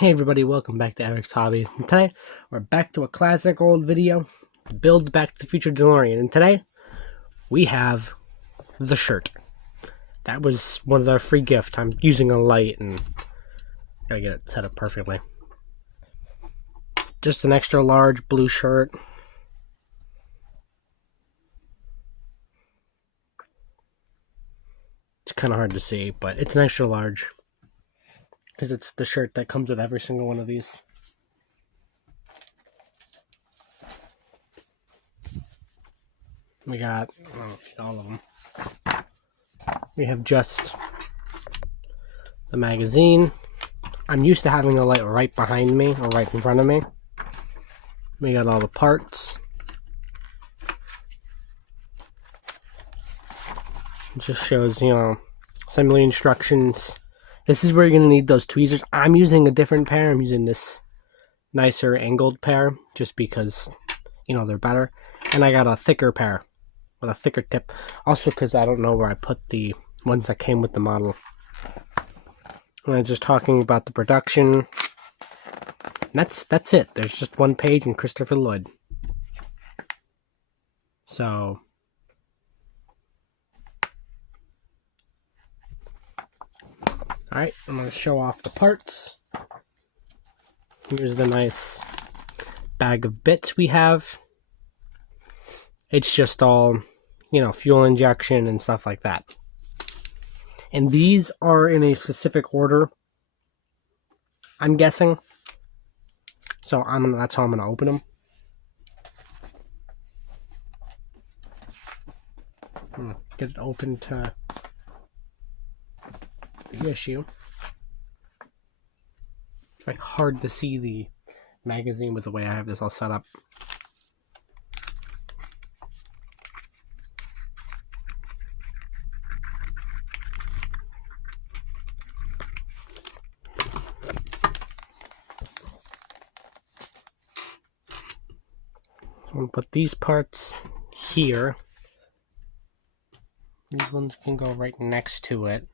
Hey everybody, welcome back to Eric's Hobbies. And today, we're back to a classic old video, Build Back to the Future DeLorean. And today, we have the shirt. That was one of their free gifts. I'm using a light and gotta get it set up perfectly. Just an extra large blue shirt. It's kind of hard to see, but it's an extra large. Because it's the shirt that comes with every single one of these. We got all of them. We have just the magazine. I'm used to having a light right behind me or right in front of me. We got all the parts. It just shows, assembly instructions. This is where you're going to need those tweezers. I'm using a different pair. I'm using this nicer angled pair just because, they're better. And I got a thicker pair with a thicker tip. Also because I don't know where I put the ones that came with the model. And I was just talking about the production. That's it. There's just one page and Christopher Lloyd. So alright, I'm going to show off the parts. Here's the nice bag of bits we have. It's just all, fuel injection and stuff like that. And these are in a specific order, I'm guessing. So that's how I'm going to open them. Get it open to the issue. It's very hard to see the magazine with the way I have this all set up. So I'm going to put these parts here. These ones can go right next to it.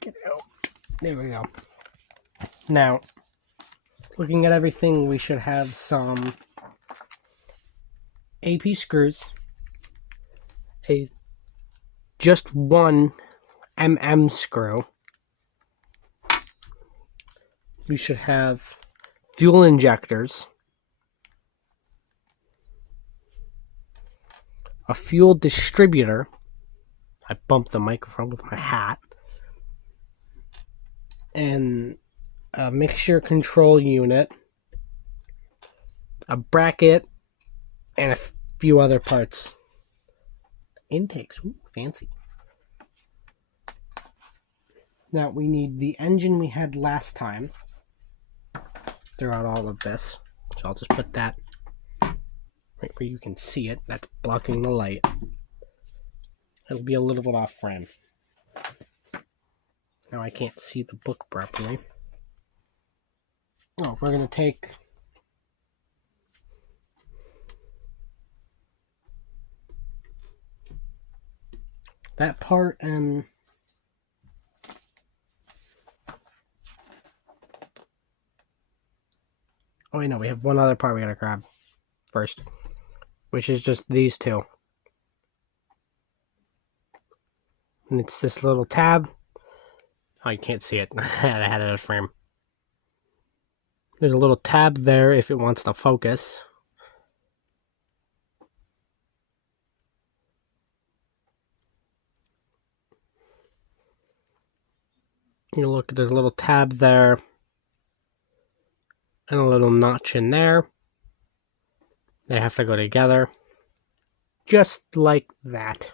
Get out. There we go. Now, looking at everything, we should have some AP screws, just one screw. We should have fuel injectors, a fuel distributor. I bumped the microphone with my hat. And a mixture control unit, a bracket, and a few other parts. Intakes, ooh, fancy. Now we need the engine we had last time throughout all of this. So I'll just put that right where you can see it. That's blocking the light. It'll be a little bit off frame. Now I can't see the book properly. Oh, we're going to take that part and oh wait, no, we have one other part we gotta grab first, which is just these two. And it's this little tab. Oh, you can't see it. I had it out of frame. There's a little tab there if it wants to focus. You look, there's a little tab there and a little notch in there. They have to go together just like that.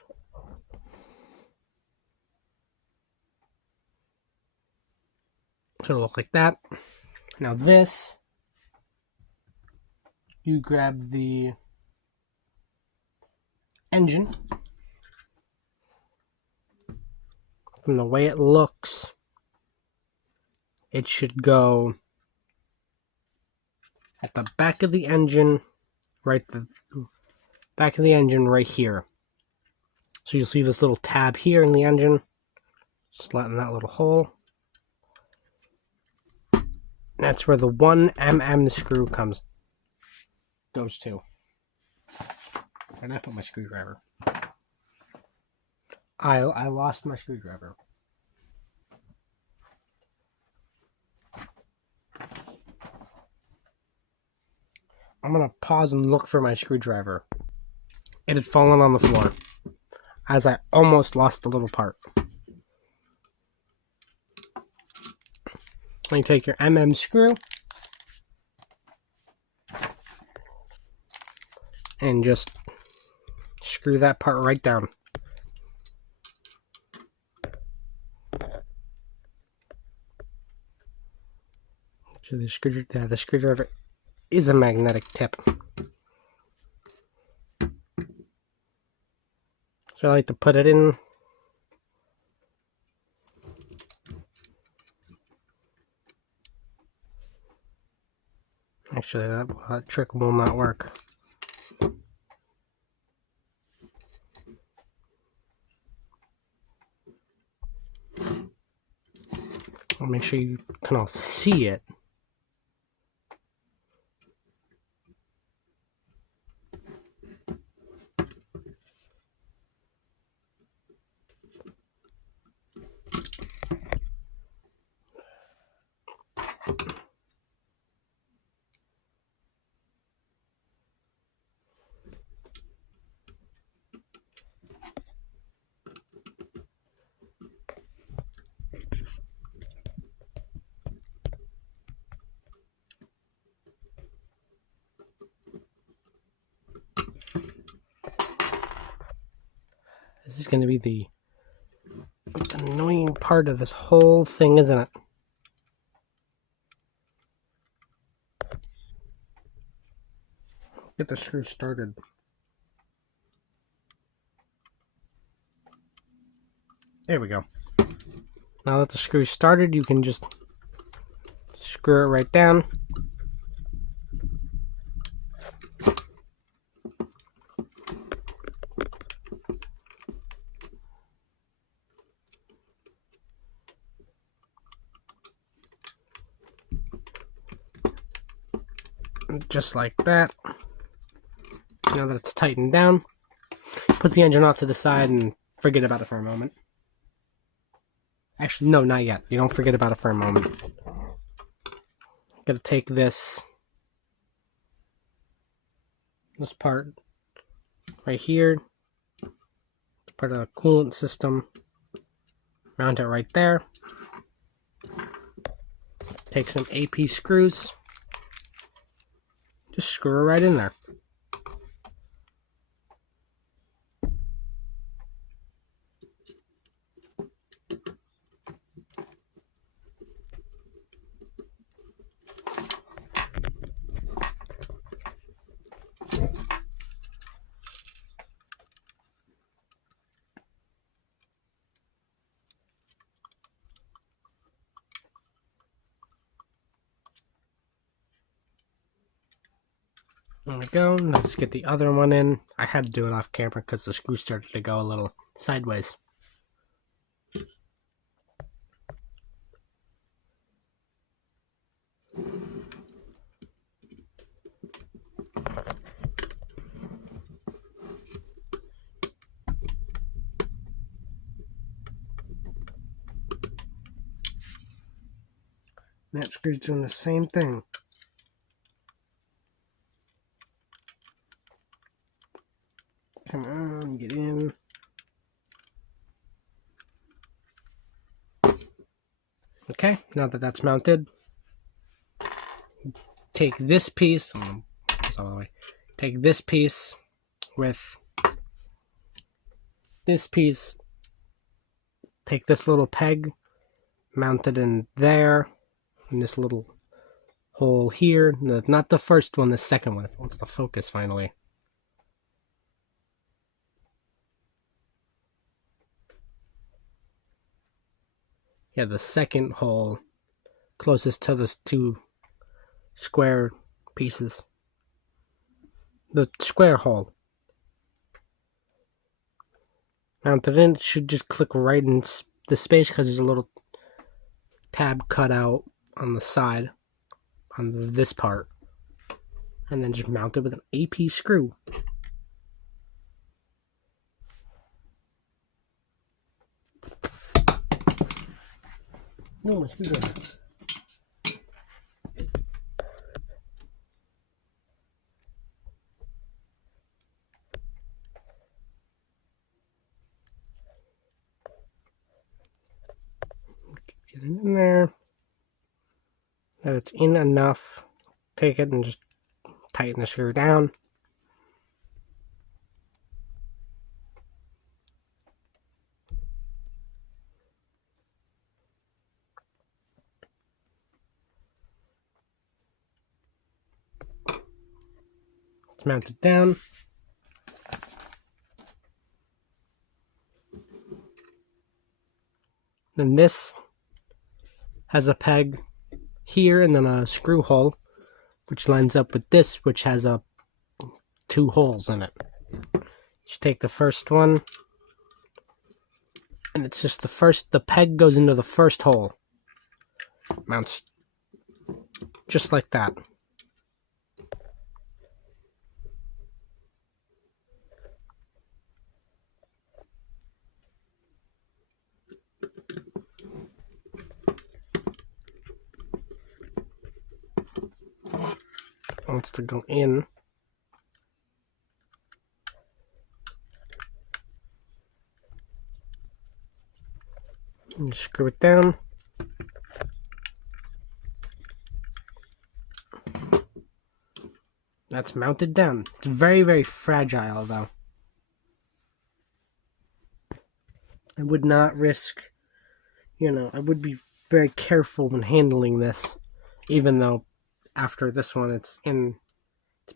So it'll look like that. Now this, you grab the engine. From the way it looks, it should go at the back of the engine, right here. So you'll see this little tab here in the engine, slot in that little hole. That's where the 1mm screw goes to. Where did I put my screwdriver? I lost my screwdriver. I'm gonna pause and look for my screwdriver. It had fallen on the floor, as I almost lost the little part. Then you take your screw and just screw that part right down. So the screwdriver is a magnetic tip. So I like to put it in. Actually, that trick will not work. I'll make sure you can all see it. This is going to be the annoying part of this whole thing, isn't it? Get the screw started. There we go. Now that the screw's started, you can just screw it right down. Just like that. Now that it's tightened down, put the engine off to the side and forget about it for a moment. Actually, no, not yet. You don't forget about it for a moment. Gotta take this part right here, it's part of the coolant system, mount it right there. Take some AP screws, just screw it right in there. There we go. Let's get the other one in. I had to do it off camera because the screw started to go a little sideways. That screw's doing the same thing. Come on, get in. Okay, now that that's mounted, take this piece, all the way. Take this piece with this piece, take this little peg, mount it in there, in this little hole here. No, not the first one, the second one. It wants to focus finally. Yeah, the second hole closest to this two square pieces. The square hole. Mounted in, it should just click right in the space because there's a little tab cut out on the side, on this part. And then just mount it with an AP screw. No, my screwdriver. Get it in there. That it's in enough. Take it and just tighten the screw down. It's mounted down. Then this has a peg here and then a screw hole, which lines up with this, which has two holes in it. You take the first one, and it's just the peg goes into the first hole. Mounts just like that. Wants to go in. And screw it down. That's mounted down. It's very, very fragile, though. I would not risk, I would be very careful when handling this, even though after this one it's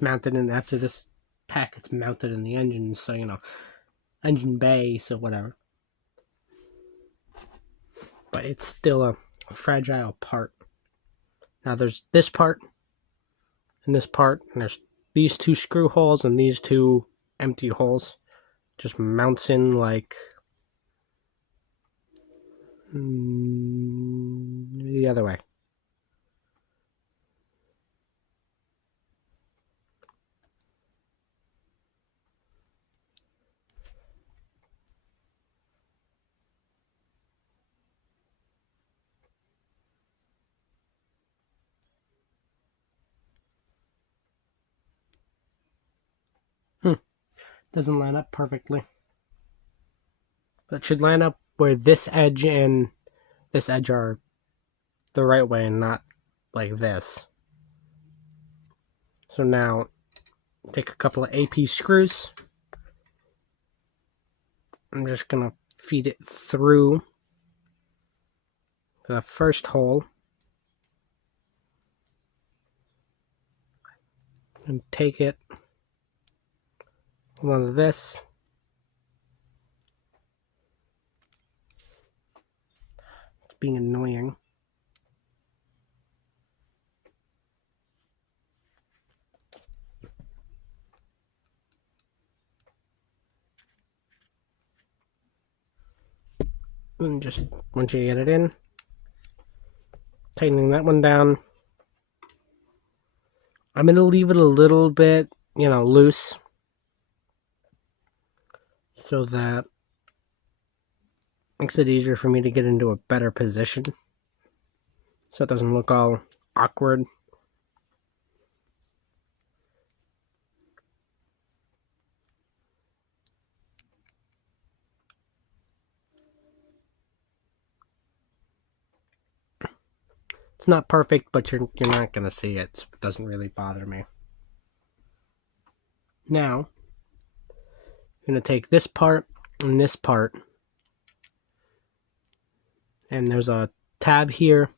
mounted in, after this pack it's mounted in the engine, so, engine bay, so whatever. But it's still a fragile part. Now there's this part, and this part, and there's these two screw holes and these two empty holes. Just mounts in like the other way. Doesn't line up perfectly. But it should line up where this edge and this edge are the right way and not like this. So now, take a couple of AP screws. I'm just going to feed it through the first hole. And take it along this. It's being annoying. And just once you get it in, tightening that one down. I'm going to leave it a little bit, loose, so that makes it easier for me to get into a better position, so it doesn't look all awkward. It's not perfect, but you're not going to see it, so it doesn't really bother me. Now, I'm going to take this part and this part, and there's a tab here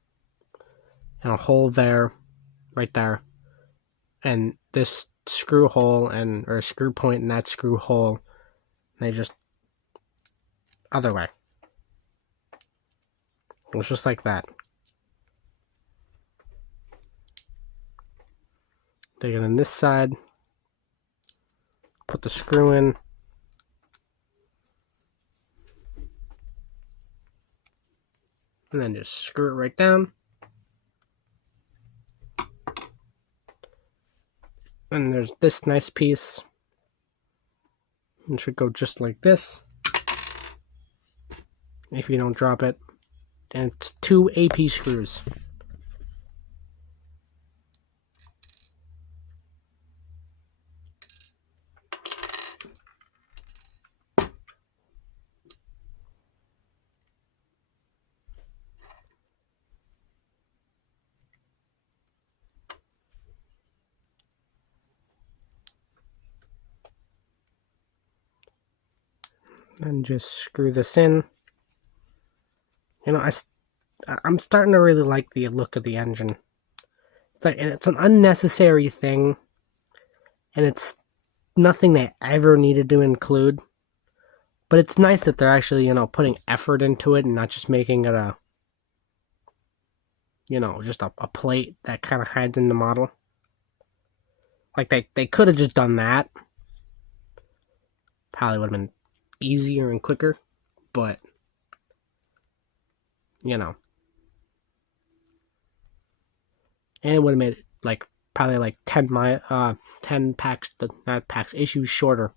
and a hole there, right there, and this screw hole or a screw point in that screw hole, and they just other way. It was just like that. Take it on this side. Put the screw in. And then just screw it right down. And there's this nice piece. It should go just like this, if you don't drop it. And it's 2 AP screws. And just screw this in. You know, I'm starting to really like the look of the engine. It's an unnecessary thing, and it's nothing they ever needed to include. But it's nice that they're actually, you know, putting effort into it and not just making it a, you know, just a plate that kind of hides in the model. Like, they could have just done that. Probably would have been easier and quicker, but, you know. And it would have made it, like, probably like 10 packs, not packs, issues shorter.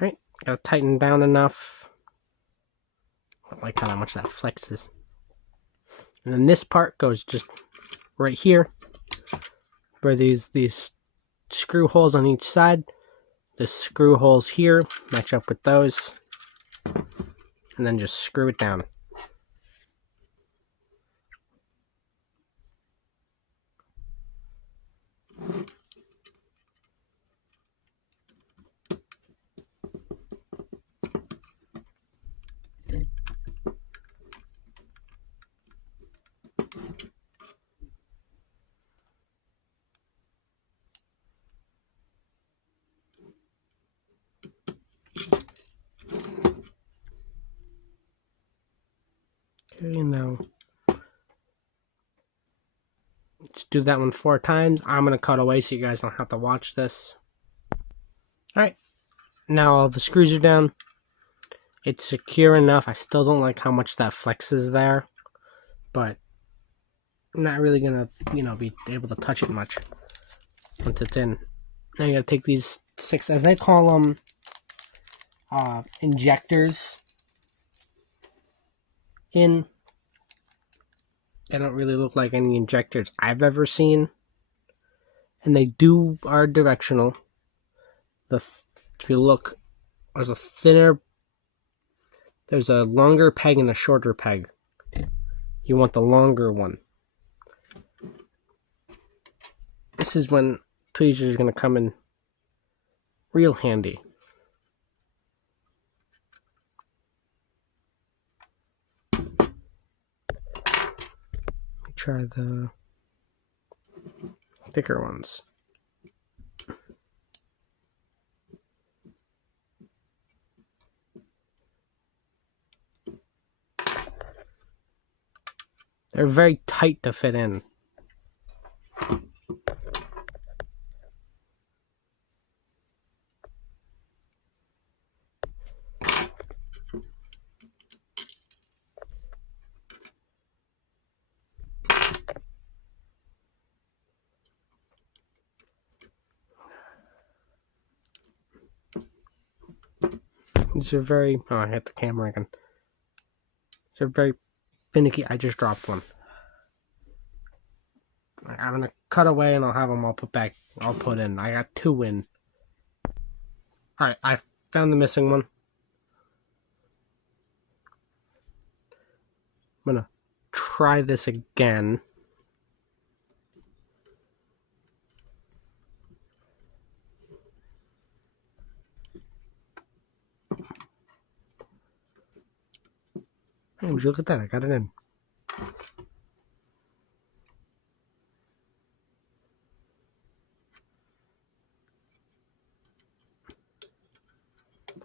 Alright, gotta tighten down enough. I don't like how much that flexes. And then this part goes just right here, where these screw holes on each side. The screw holes here match up with those, and then just screw it down. Okay, now let's do that one 4 times. I'm gonna cut away so you guys don't have to watch this. Alright, now all the screws are down. It's secure enough. I still don't like how much that flexes there, but I'm not really gonna, you know, be able to touch it much once it's in. Now you gotta take these 6, as they call them, injectors in. They don't really look like any injectors I've ever seen, and they are directional. If you look, there's a longer peg and a shorter peg. You want the longer one. This is when tweezers are going to come in real handy. Try the thicker ones. They're very tight to fit in. These are very... Oh, I hit the camera again. They're very finicky. I just dropped one. I'm gonna cut away and I'll have them all put in. I got 2 in. Alright, I found the missing one. I'm gonna try this again. Hey, would you look at that? I got it in. I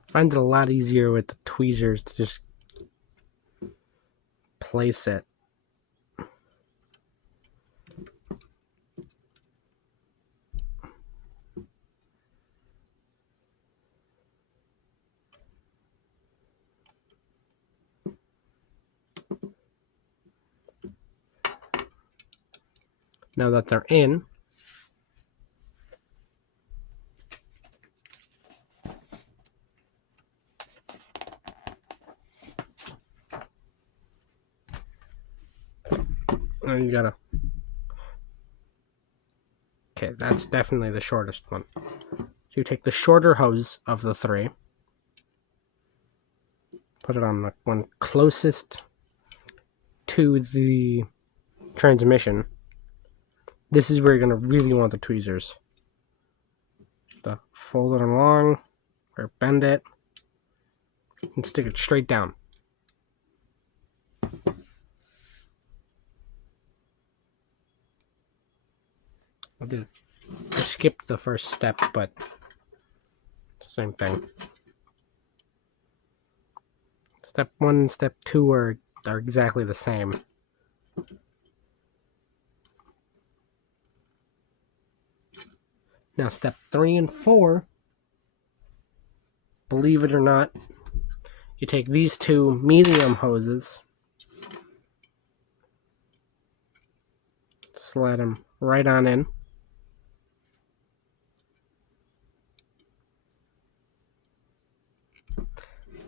find it a lot easier with the tweezers to just place it. Now that they're in, now you gotta... Okay, that's definitely the shortest one. So you take the shorter hose of the three, put it on the one closest to the transmission. This is where you're going to really want the tweezers. Just fold it along, or bend it, and stick it straight down. I skipped the first step, but same thing. Step 1 and step 2 are exactly the same. Now step 3 and 4, believe it or not, you take these two medium hoses, slide them right on in.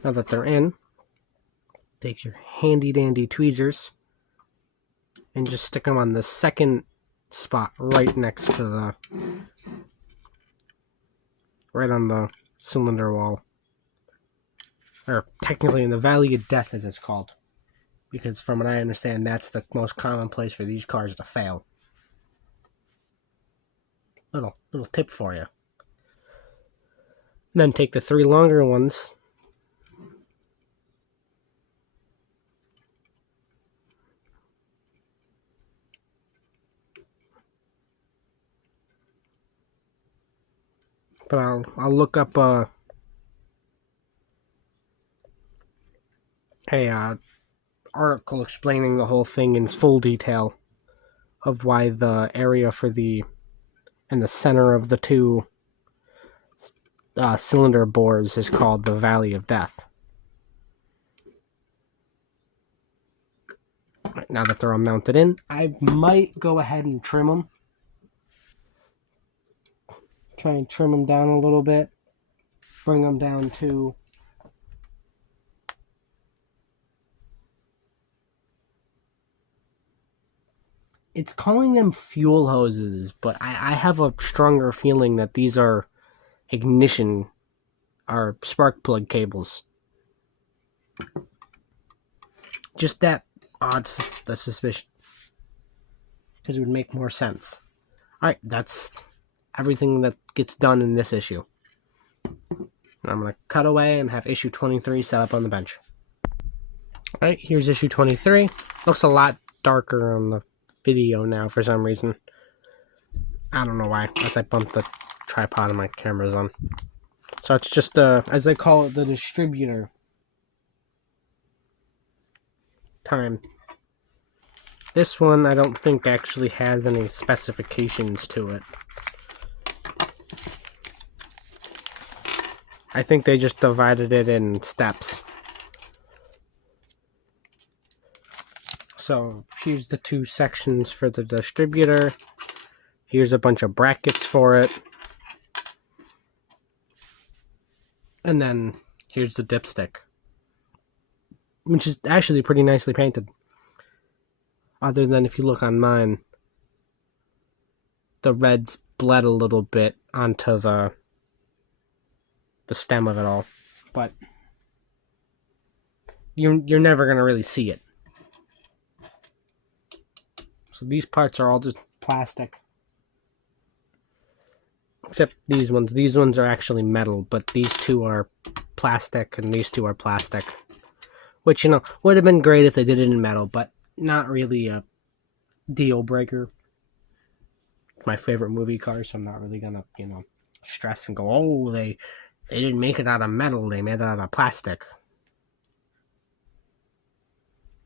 Now that they're in, take your handy dandy tweezers and just stick them on the second spot right next to the, right on the cylinder wall. Or technically in the Valley of Death, as it's called. Because from what I understand, that's the most common place for these cars to fail. Little tip for you. And then take the 3 longer ones, but I'll look up a article explaining the whole thing in full detail of why the area for the in the center of the two cylinder bores is called the Valley of Death. Right, now that they're all mounted in, I might go ahead and trim them. Try and trim them down a little bit. Bring them down to it's calling them fuel hoses, but I have a stronger feeling that these are ignition, are spark plug cables. Just that odd suspicion. Because it would make more sense. Alright, that's everything that gets done in this issue. I'm going to cut away and have issue 23 set up on the bench. Alright, here's issue 23. Looks a lot darker on the video now for some reason. I don't know why, as I bumped the tripod and my camera's on. So it's just, as they call it, the distributor time. This one I don't think actually has any specifications to it. I think they just divided it in steps. So here's the 2 sections for the distributor. Here's a bunch of brackets for it. And then here's the dipstick, which is actually pretty nicely painted. Other than if you look on mine, the red's bled a little bit onto the stem of it all. But you're never going to really see it. So these parts are all just plastic. Except these ones. These ones are actually metal, but these 2 are plastic and these 2 are plastic. Which, would have been great if they did it in metal, but not really a deal breaker. It's my favorite movie car, so I'm not really gonna, stress and go, oh, they didn't make it out of metal, they made it out of plastic.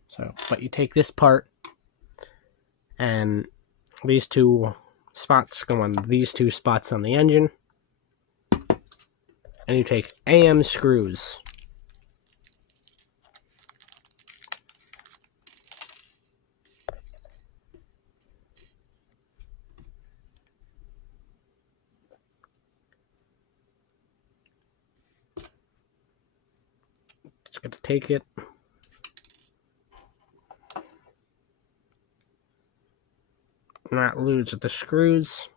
So, but you take this part, and these 2 spots go on these 2 spots on the engine, and you take AM screws. Gotta take it. Not lose the screws.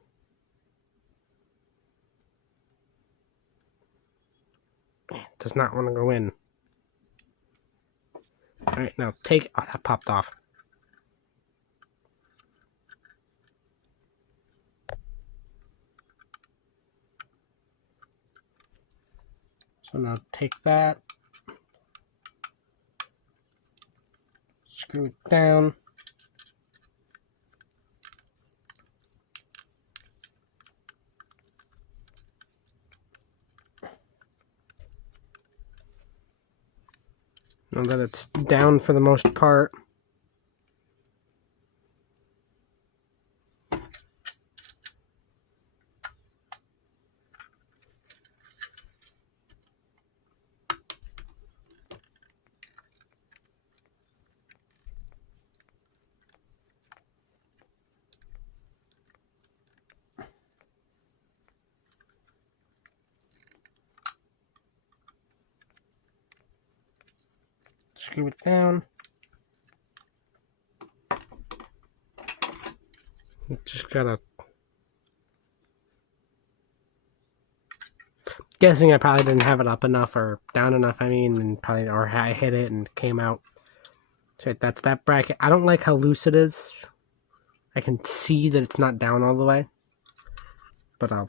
It does not want to go in. Alright, now take. Oh, that popped off. So now take that. Screw it down. Now that it's down for the most part. Screw it down. Just gotta. Guessing I probably didn't have it up enough or down enough. I mean, and probably or I hit it and it came out. So that's that bracket. I don't like how loose it is. I can see that it's not down all the way, but I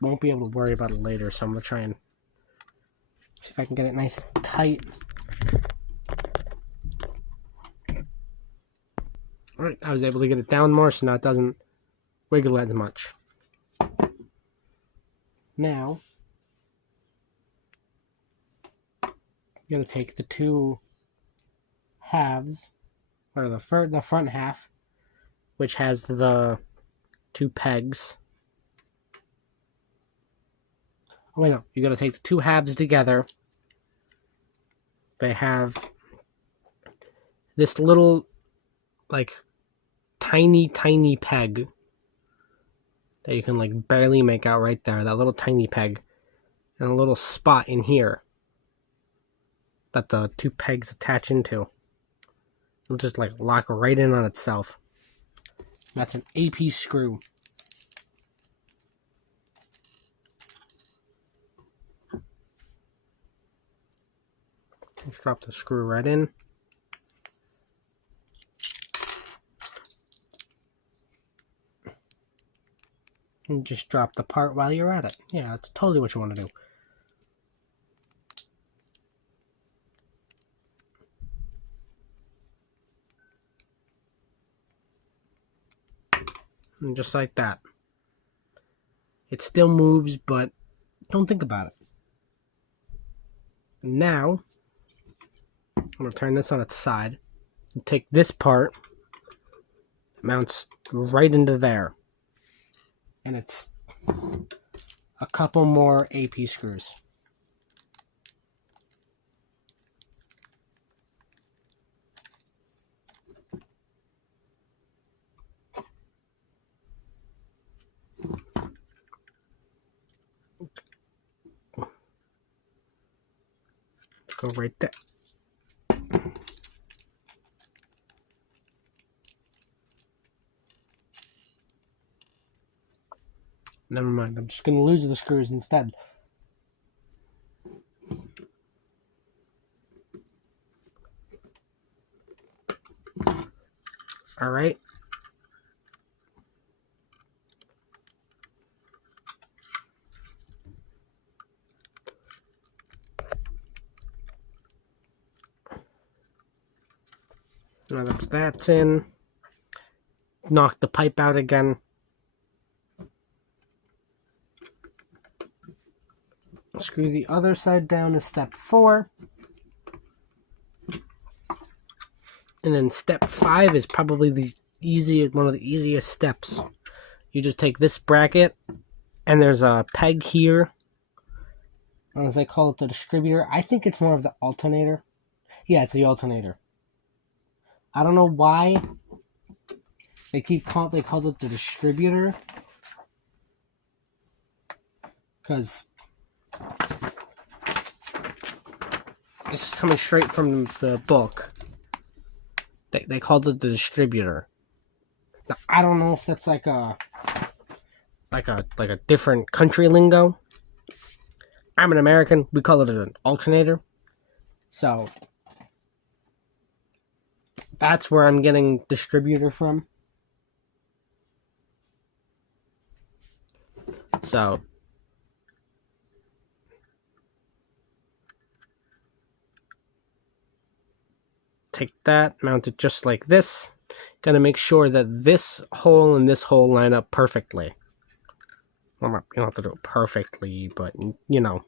won't be able to worry about it later. So I'm gonna try and see if I can get it nice and tight. Alright, I was able to get it down more, so now it doesn't wiggle as much. Now, you're going to take the two halves, or the front half, which has the two pegs. Oh, wait, no. You're going to take the two halves together. They have this little, like, tiny peg that you can, like, barely make out right there. That little tiny peg. And a little spot in here that the two pegs attach into. It'll just, like, lock right in on itself. That's an AP screw. Just drop the screw right in. And just drop the part while you're at it. Yeah, that's totally what you want to do. And just like that. It still moves, but don't think about it. Now, I'm going to turn this on its side. And take this part. It mounts right into there. And it's a couple more AP screws. Go right there. Never mind, I'm just going to lose the screws instead. Alright. Now that's in. Knock the pipe out again. Screw the other side down to step 4. And then step 5 is probably one of the easiest steps. You just take this bracket, and there's a peg here. Or as they call it, the distributor. I think it's more of the alternator. Yeah, it's the alternator. I don't know why they called it the distributor. This is coming straight from the book. They called it the distributor. Now, I don't know if that's like a different country lingo. I'm an American. We call it an alternator. So that's where I'm getting distributor from. So take that, mount it just like this. Gotta make sure that this hole and this hole line up perfectly. Well, you don't have to do it perfectly, but you know.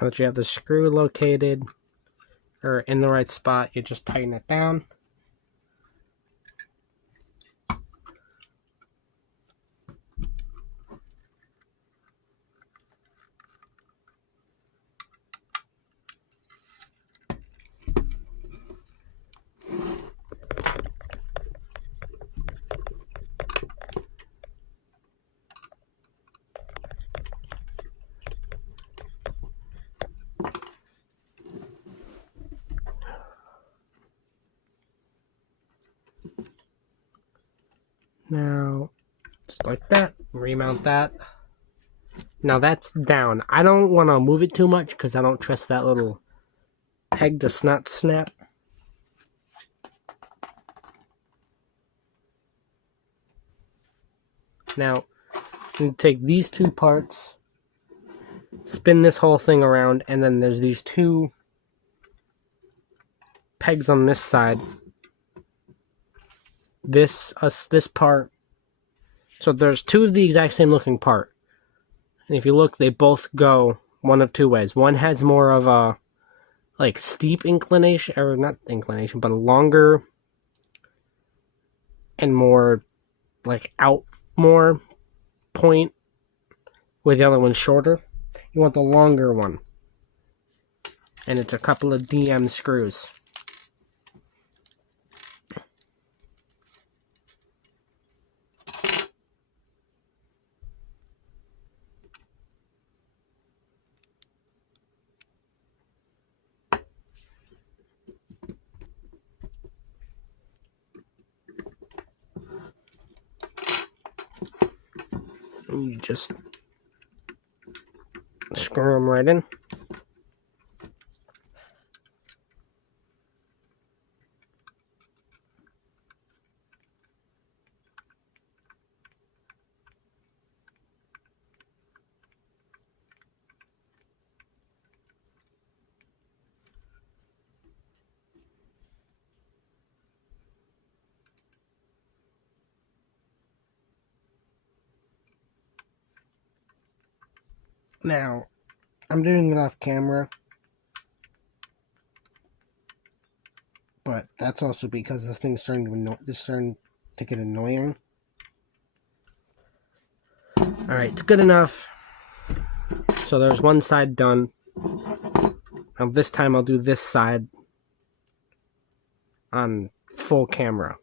Now that you have the screw located or in the right spot, you just tighten it down. Now, just like that, remount that. Now that's down. I don't want to move it too much because I don't trust that little peg to not snap. Now, you take these two parts, spin this whole thing around, and then there's these two pegs on this side. This part. So there's two of the exact same looking part. And if you look, they both go one of two ways. One has more of a like steep inclination, or not inclination, but a longer and more like out more point, with the other one shorter. You want the longer one. And it's a couple of DM screws. And you just screw them right in. Now, I'm doing it off camera, but that's also because this thing's starting to get annoying. Alright, it's good enough. So there's one side done. Now this time I'll do this side on full camera.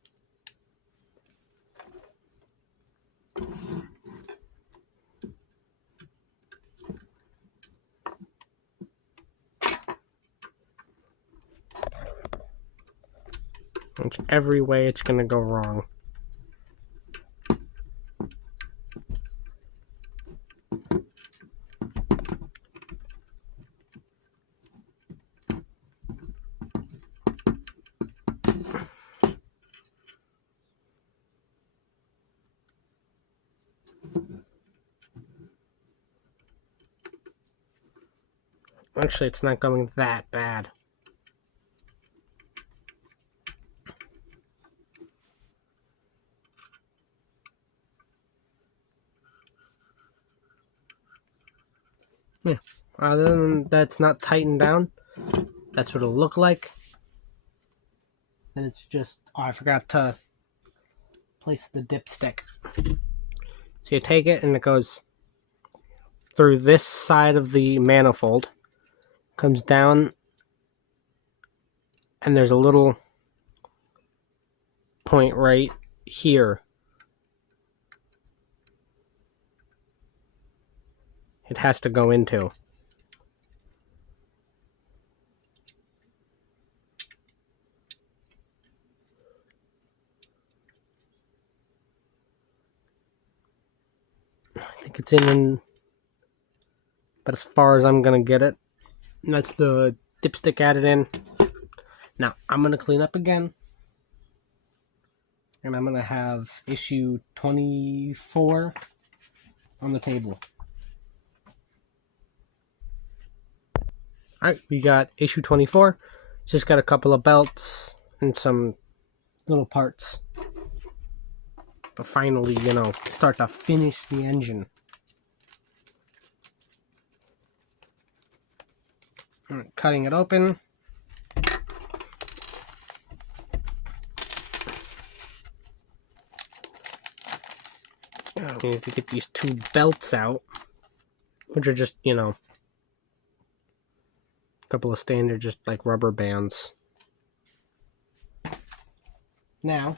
Which every way it's gonna go wrong. Actually, it's not going that bad. Yeah. Other than that's not tightened down, that's what it'll look like. And it's just, oh, I forgot to place the dipstick. So you take it and it goes through this side of the manifold, comes down, and there's a little point right here. It has to go into. I think it's in, but as far as I'm gonna get it, and that's the dipstick added in. Now I'm gonna clean up again, and I'm gonna have issue 24 on the table. Alright, we got issue 24. Just got a couple of belts and some little parts to finally, start to finish the engine. Alright, cutting it open. We need to get these two belts out, which are just, a couple of standard, just like rubber bands. Now,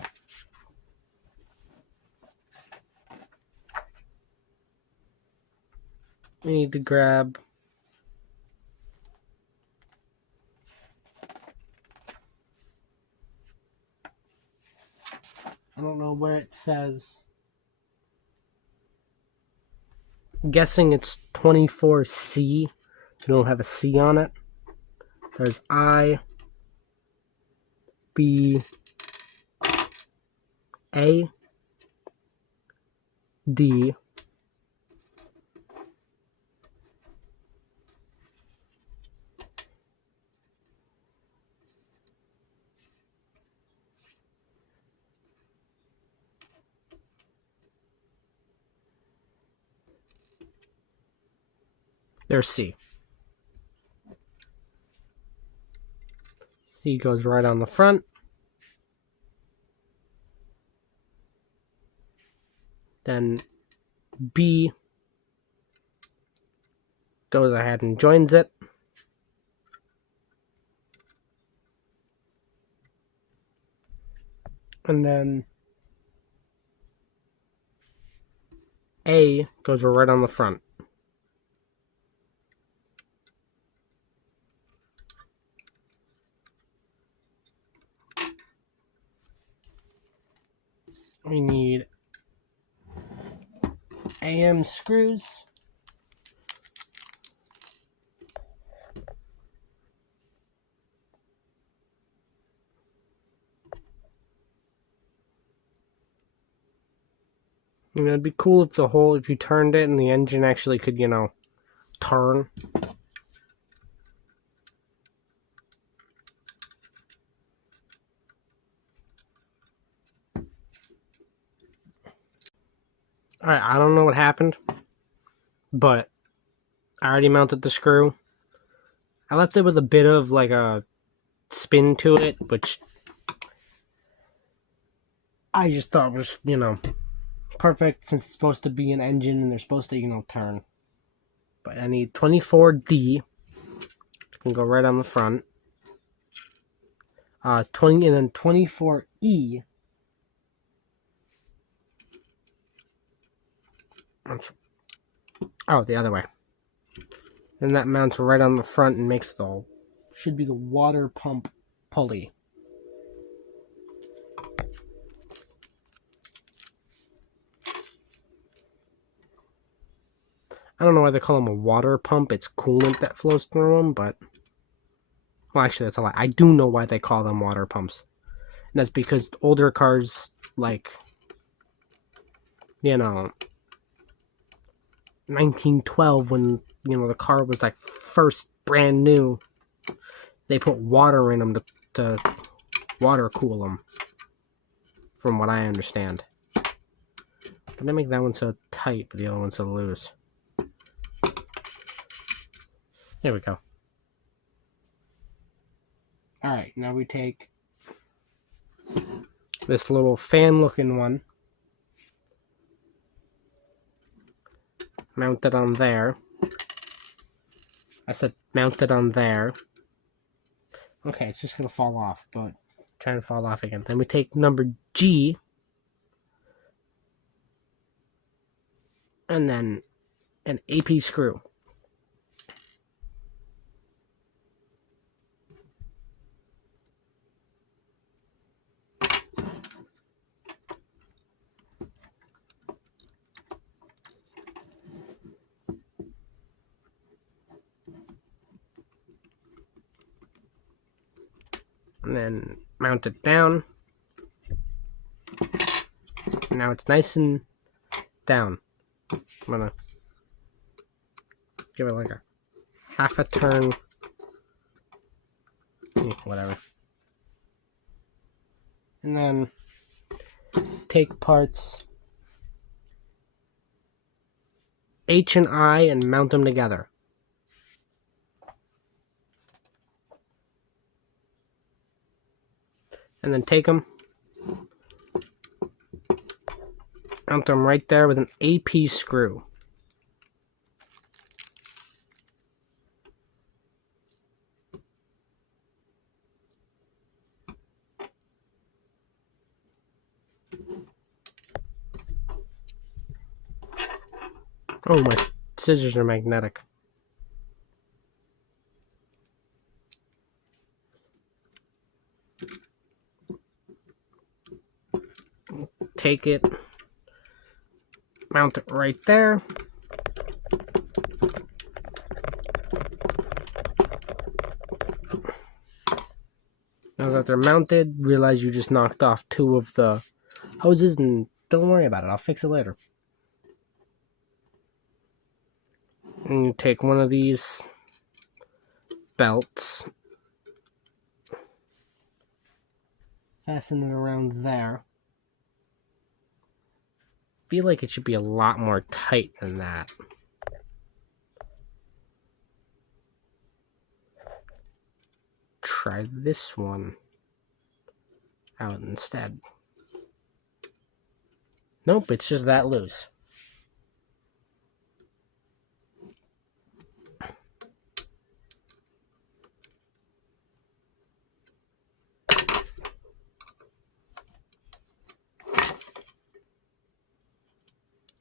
we need to grab I don't know where it says. I'm guessing it's 24C. You don't have a C on it. There's I, B, A, D, there's C. C goes right on the front. Then B goes ahead and joins it. And then A goes right on the front. We need AM screws. It'd be cool if you turned it and the engine actually could, turn. Alright, I don't know what happened, but I already mounted the screw. I left it with a bit of like a spin to it, which I just thought was, perfect since it's supposed to be an engine and they're supposed to, turn. But I need 24D, which can go right on the front. 20 and then 24E. Oh, the other way. And that mounts right on the front and makes should be the water pump pulley. I don't know why they call them a water pump. It's coolant that flows through them, but... Well, actually, that's a lie. I do know why they call them water pumps. And that's because older cars, like, 1912, when, the car was, like, first brand new, they put water in them to water cool them, from what I understand. But they make that one so tight, but the other one so loose. There we go. Alright, now we take this little fan looking one mount it on there. I said mount it on there. Okay, it's just gonna fall off, but trying to fall off again. Then we take number G, and then an AP screw. And then mount it down. Now it's nice and down. I'm gonna give it like a half a turn. Whatever. And then take parts H and I and mount them together. And then take them, mount them right there with an AP screw. Oh, my scissors are magnetic. Take it, mount it right there. Now that they're mounted, realize you just knocked off 2 of the hoses, and don't worry about it, I'll fix it later. And you take one of these belts, fasten it around there. Feel like it should be a lot more tight than that. Try this one out instead. Nope, it's just that loose.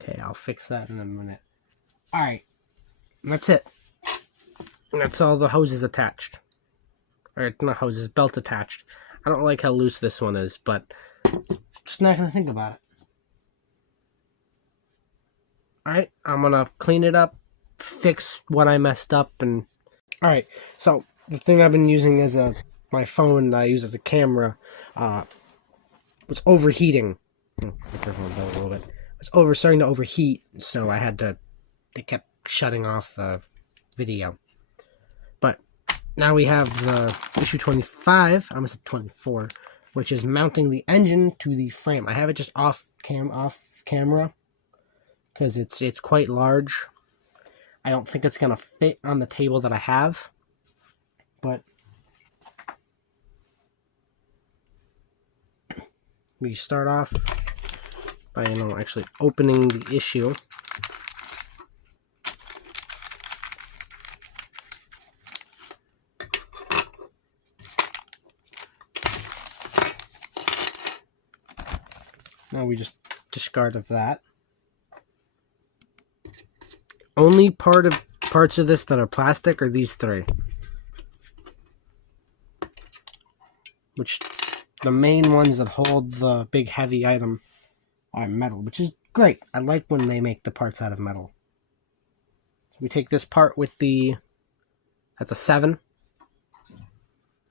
Okay, I'll fix that in a minute. Alright, that's it. That's all the hoses attached. Or not hoses, belt attached. I don't like how loose this one is, but just not gonna think about it. Alright, I'm gonna clean it up, fix what I messed up, and... Alright, so the thing I've been using as my phone that I use as a camera was overheating. The microphone fell a little bit. It was starting to overheat, so I had to... They kept shutting off the video. But now we have the issue 25, I almost said 24, which is mounting the engine to the frame. I have it just off camera because it's quite large. I don't think it's gonna fit on the table that I have, but we start off by actually opening the issue. Now we just discard of that. Only parts of this that are plastic are these 3. Which the main ones that hold the big heavy item are metal, which is great. I like when they make the parts out of metal. So we take this part with that's a 7.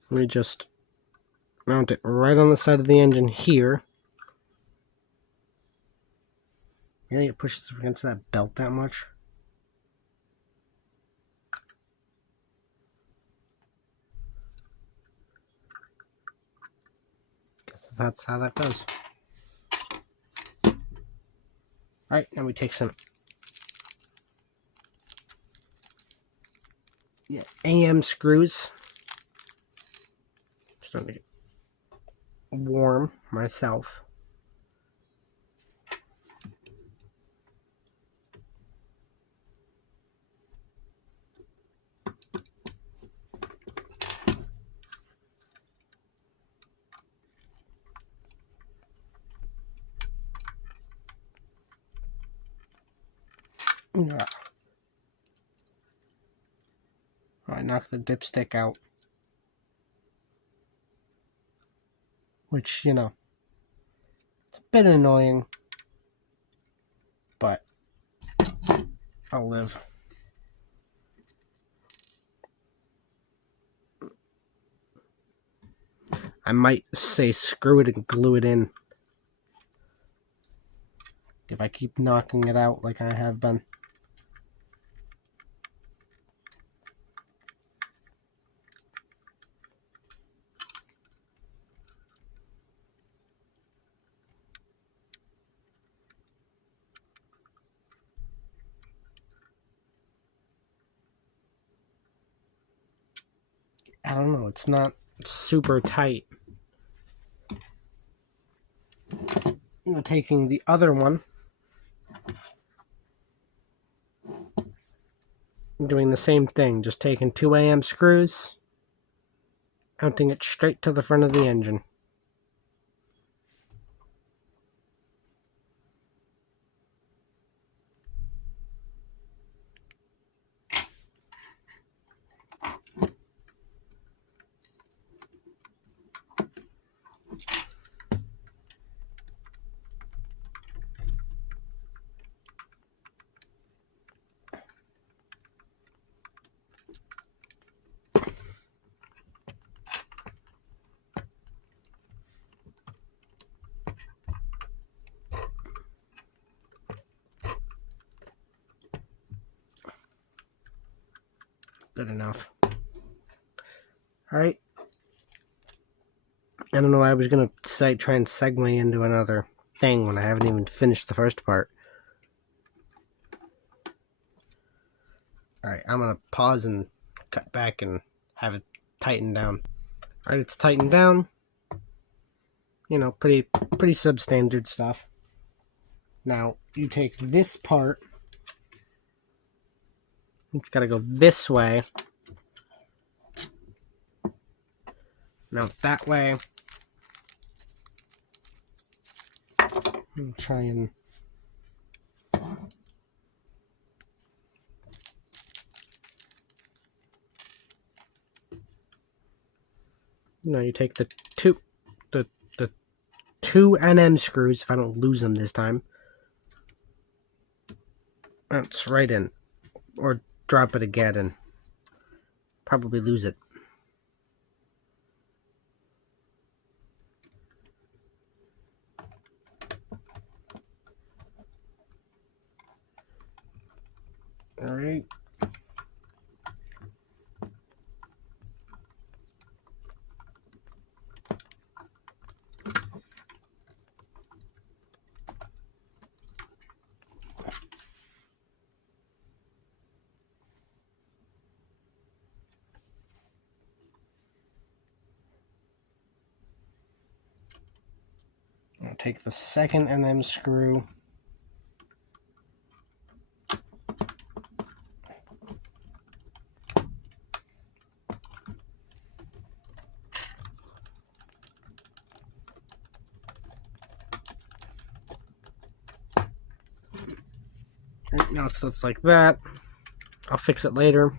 We just mount it right on the side of the engine here. Really, it pushes against that belt that much? Guess that's how that goes. Alright, now we take some AM screws. Starting to get warm myself. Yeah. I knocked the dipstick out. Which, you know, it's a bit annoying. But I'll live. I might say screw it and glue it in. If I keep knocking it out like I have been. I don't know, it's not super tight. Taking the other one, doing the same thing, just taking 2 AM screws, mounting it straight to the front of the engine. Good enough. Alright. I don't know why I was going to try and segue into another thing when I haven't even finished the first part. Alright, I'm going to pause and cut back and have it tightened down. Alright, it's tightened down. You know, pretty substandard stuff. Now, you take this part. You've got to go this way. Now that way. Try and you take the two 2 screws, if I don't lose them this time. That's right in. Or drop it again and probably lose it. Alright. I'll take the second screw. Right, now so it's like that. I'll fix it later.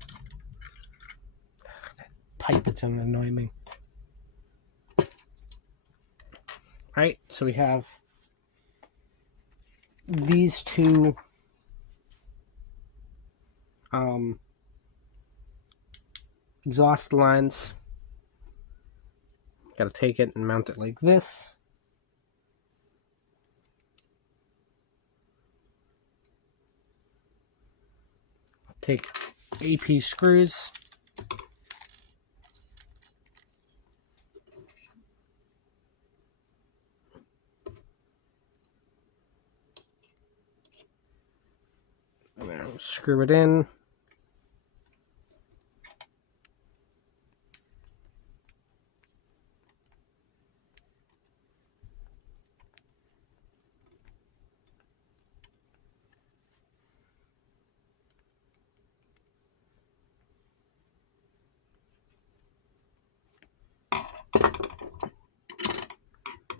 That pipe, it's gonna annoy me. Alright, so we have these two exhaust lines. Gotta take it and mount it like this. Take AP screws. Screw it in.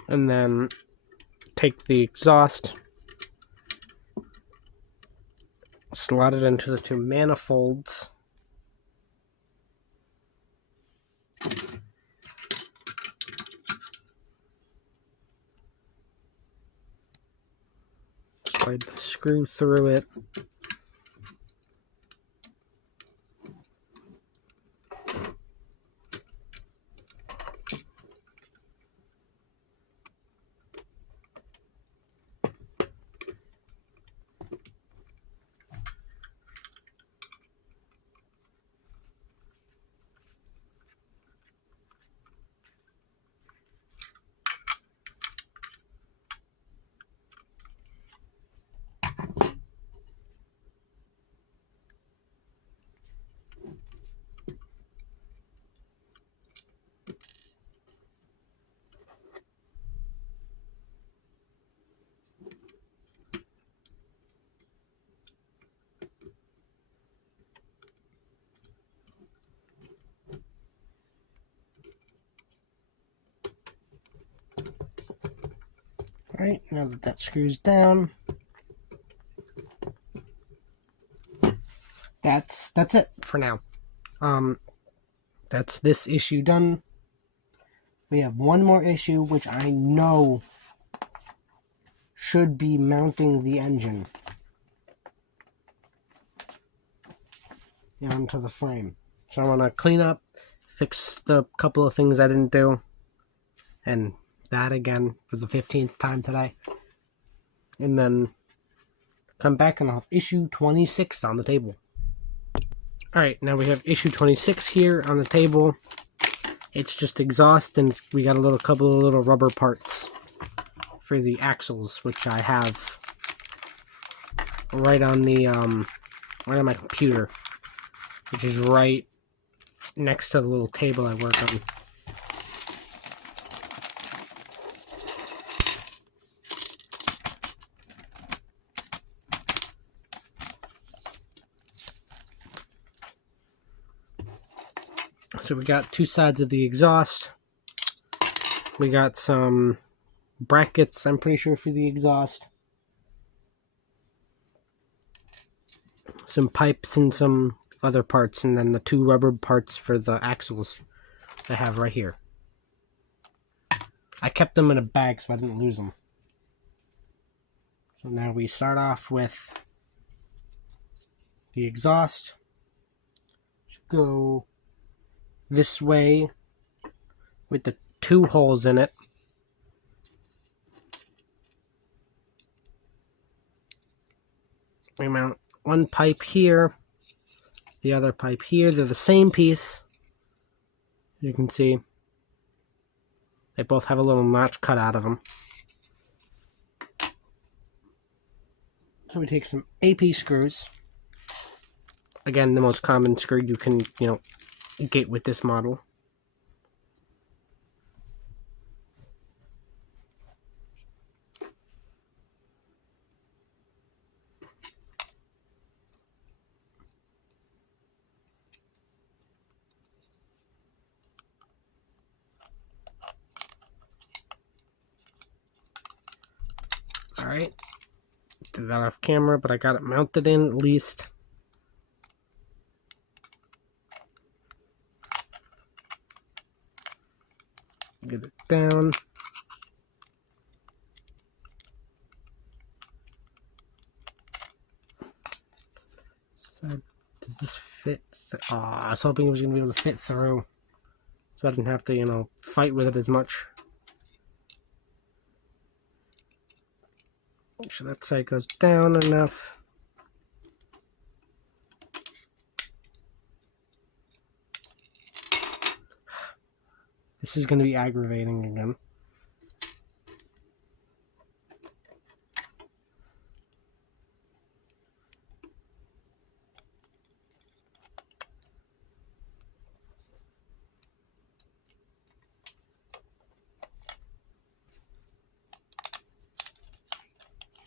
And then take the exhaust, slot it into the two manifolds. Slide the screw through it. Alright, now that that screws down, that's it for now. That's this issue done. We have one more issue, which I know should be mounting the engine onto the frame. So I want to clean up, fix the couple of things I didn't do, and that again for the 15th time today. And then come back and I'll have issue 26 on the table. Alright, now we have issue 26 here on the table. It's just exhaust, and we got a couple of little rubber parts for the axles, which I have right on my computer, which is right next to the little table I work on. So we got two sides of the exhaust. We got some brackets, I'm pretty sure, for the exhaust. Some pipes and some other parts, and then the two rubber parts for the axles I have right here. I kept them in a bag so I didn't lose them. So now we start off with the exhaust. Should go this way with the two holes in it. We mount one pipe here, the other pipe here. They're the same piece. You can see they both have a little notch cut out of them. So we take some AP screws. Again, the most common screw you can, get with this model. Alright, did that off camera, but I got it mounted in at least. Get it down. So, does this fit? Oh, I was hoping it was going to be able to fit through, so I didn't have to, fight with it as much. Make sure that side goes down enough. This is going to be aggravating again.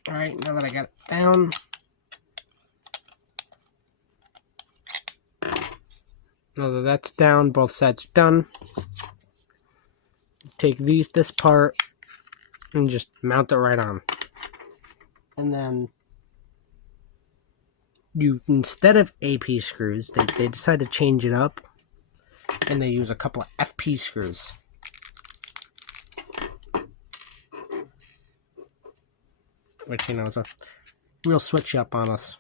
Alright, now that I got it down, now that that's down, both sides are done. Take this part and just mount it right on. And then you instead of AP screws, they decide to change it up, and they use a couple of FP screws. Which, you know, is a real switch up on us.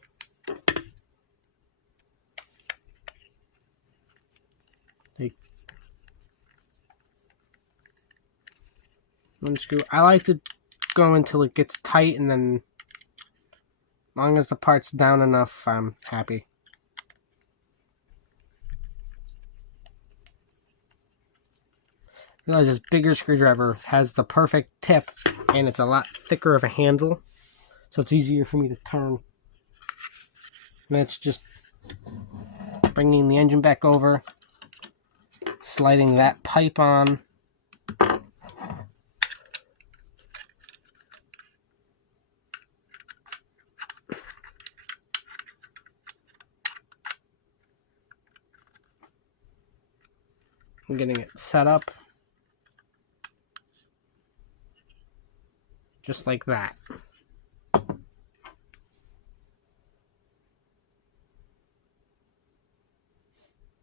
One screw. I like to go until it gets tight, and then as long as the part's down enough, I'm happy. I realize this bigger screwdriver has the perfect tip, and it's a lot thicker of a handle, so it's easier for me to turn. And that's just bringing the engine back over, sliding that pipe on. I'm getting it set up. Just like that.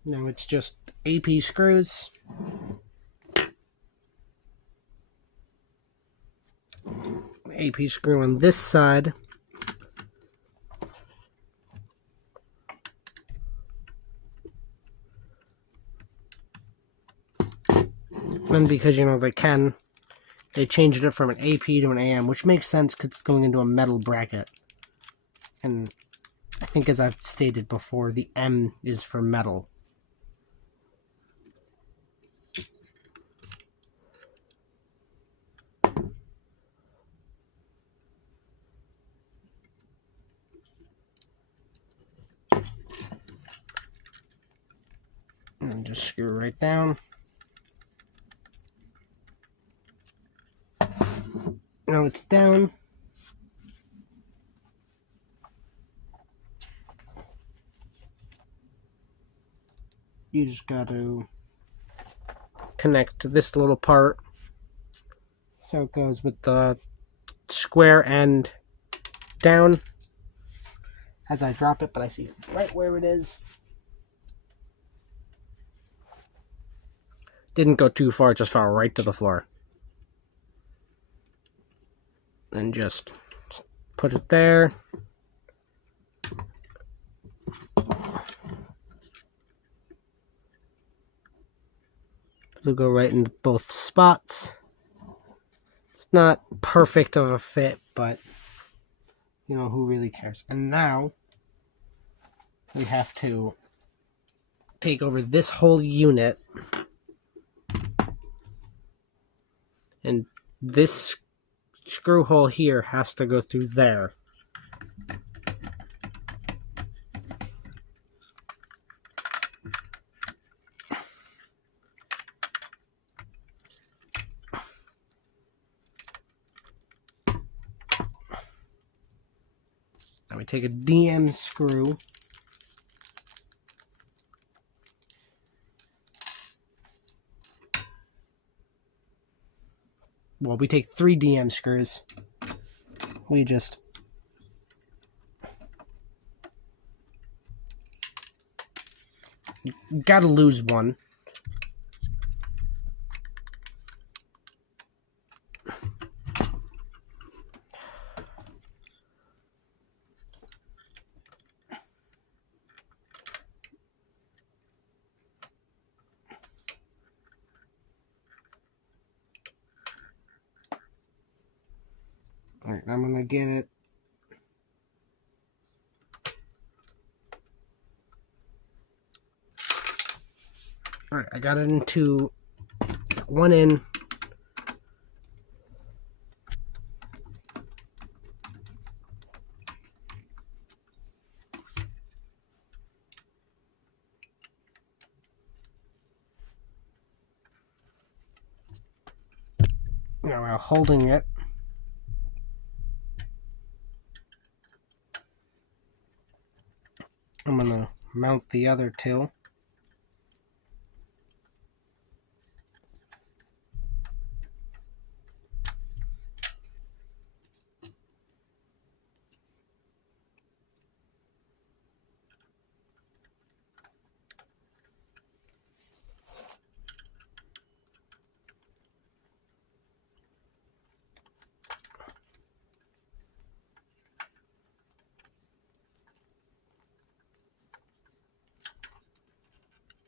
Now it's just AP screws. AP screw on this side. And because, you know, they changed it from an AP to an AM, which makes sense because it's going into a metal bracket. And I think, as I've stated before, the M is for metal. And just screw right down. Now it's down. You just got to connect this little part so it goes with the square end down as I drop it, but I see it right where it is. Didn't go too far, it just fell right to the floor. And just put it there. It'll go right into both spots. It's not perfect of a fit, but you know, who really cares? And now we have to take over this whole unit, and this screw hole here has to go through there. Now we take a DM screw. Well, we take 3 DM screws. We just gotta lose one. Alright, I'm gonna get it. Alright, I got it into one in. Now while holding it, I'm gonna mount the other two.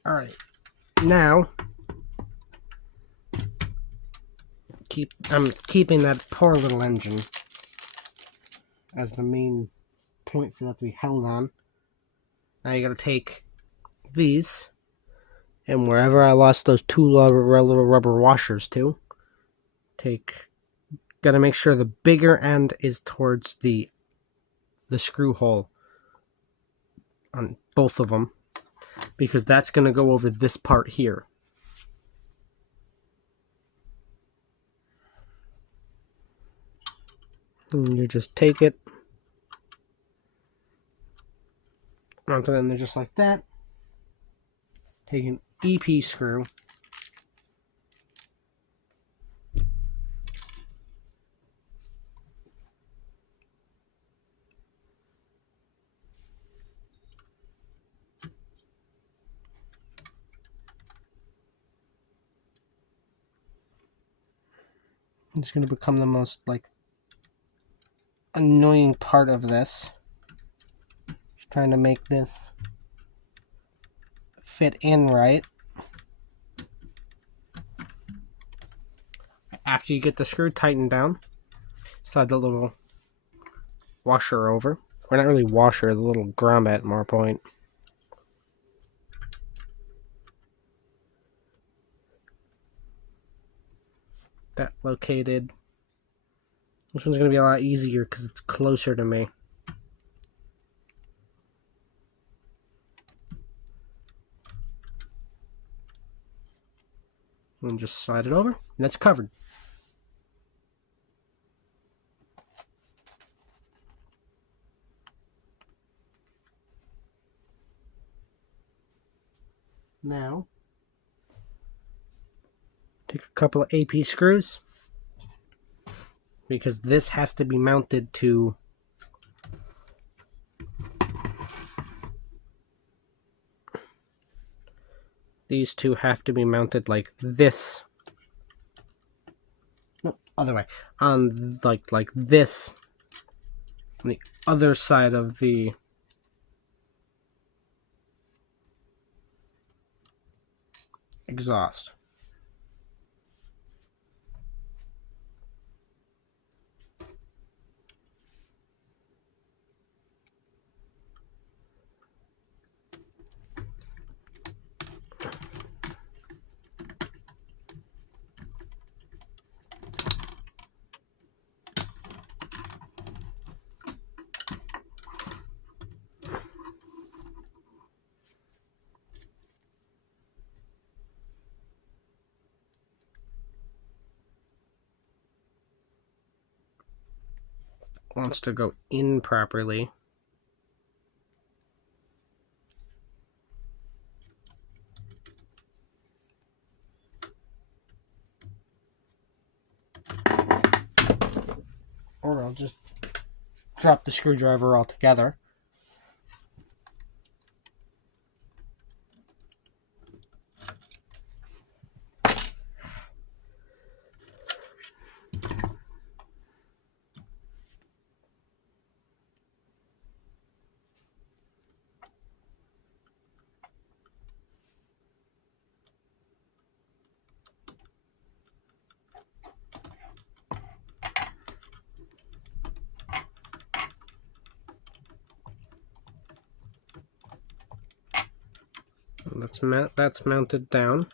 Alright, now I'm keeping that poor little engine as the main point for that to be held on. Now you gotta take these, and wherever I lost those two little rubber washers to, gotta make sure the bigger end is towards the screw hole on both of them, because that's gonna go over this part here. And you just take it, mount it in there just like that. Take an EP screw. It's going to become the most annoying part of this. Just trying to make this fit in right. After you get the screw tightened down, slide the little washer over. Or not really washer, the little grommet, more point. That located. This one's going to be a lot easier because it's closer to me. And just slide it over, and that's covered. Now, take a couple of AP screws, because this has to be mounted to these two have to be mounted like this. No, other way. On like this on the other side of the exhaust. Wants to go in properly. Or I'll just drop the screwdriver altogether. That's mounted down.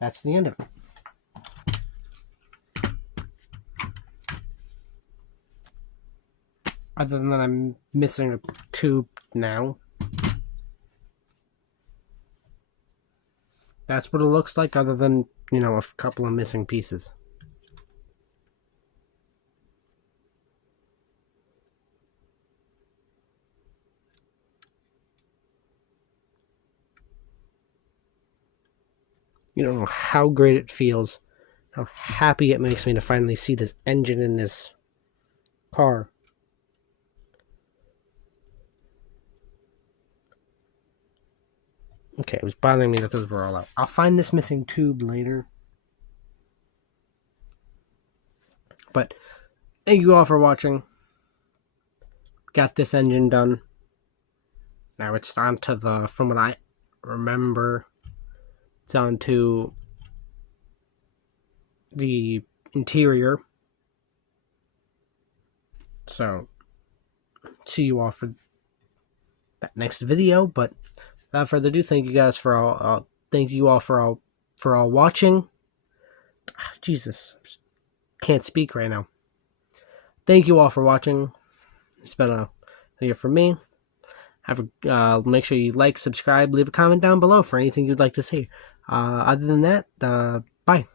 That's the end of it. Other than that, I'm missing a tube now. That's what it looks like, other than, a couple of missing pieces. You don't know how great it feels, how happy it makes me to finally see this engine in this car. Okay, it was bothering me that those were all out. I'll find this missing tube later. But thank you all for watching. Got this engine done. Now it's on to from what I remember, it's on to the interior. So, see you all for that next video. But without further ado, thank you guys for all. Thank you all for all watching. Jesus, can't speak right now. Thank you all for watching. It's been a year for me. Make sure you like, subscribe, leave a comment down below for anything you'd like to see. Other than that, bye.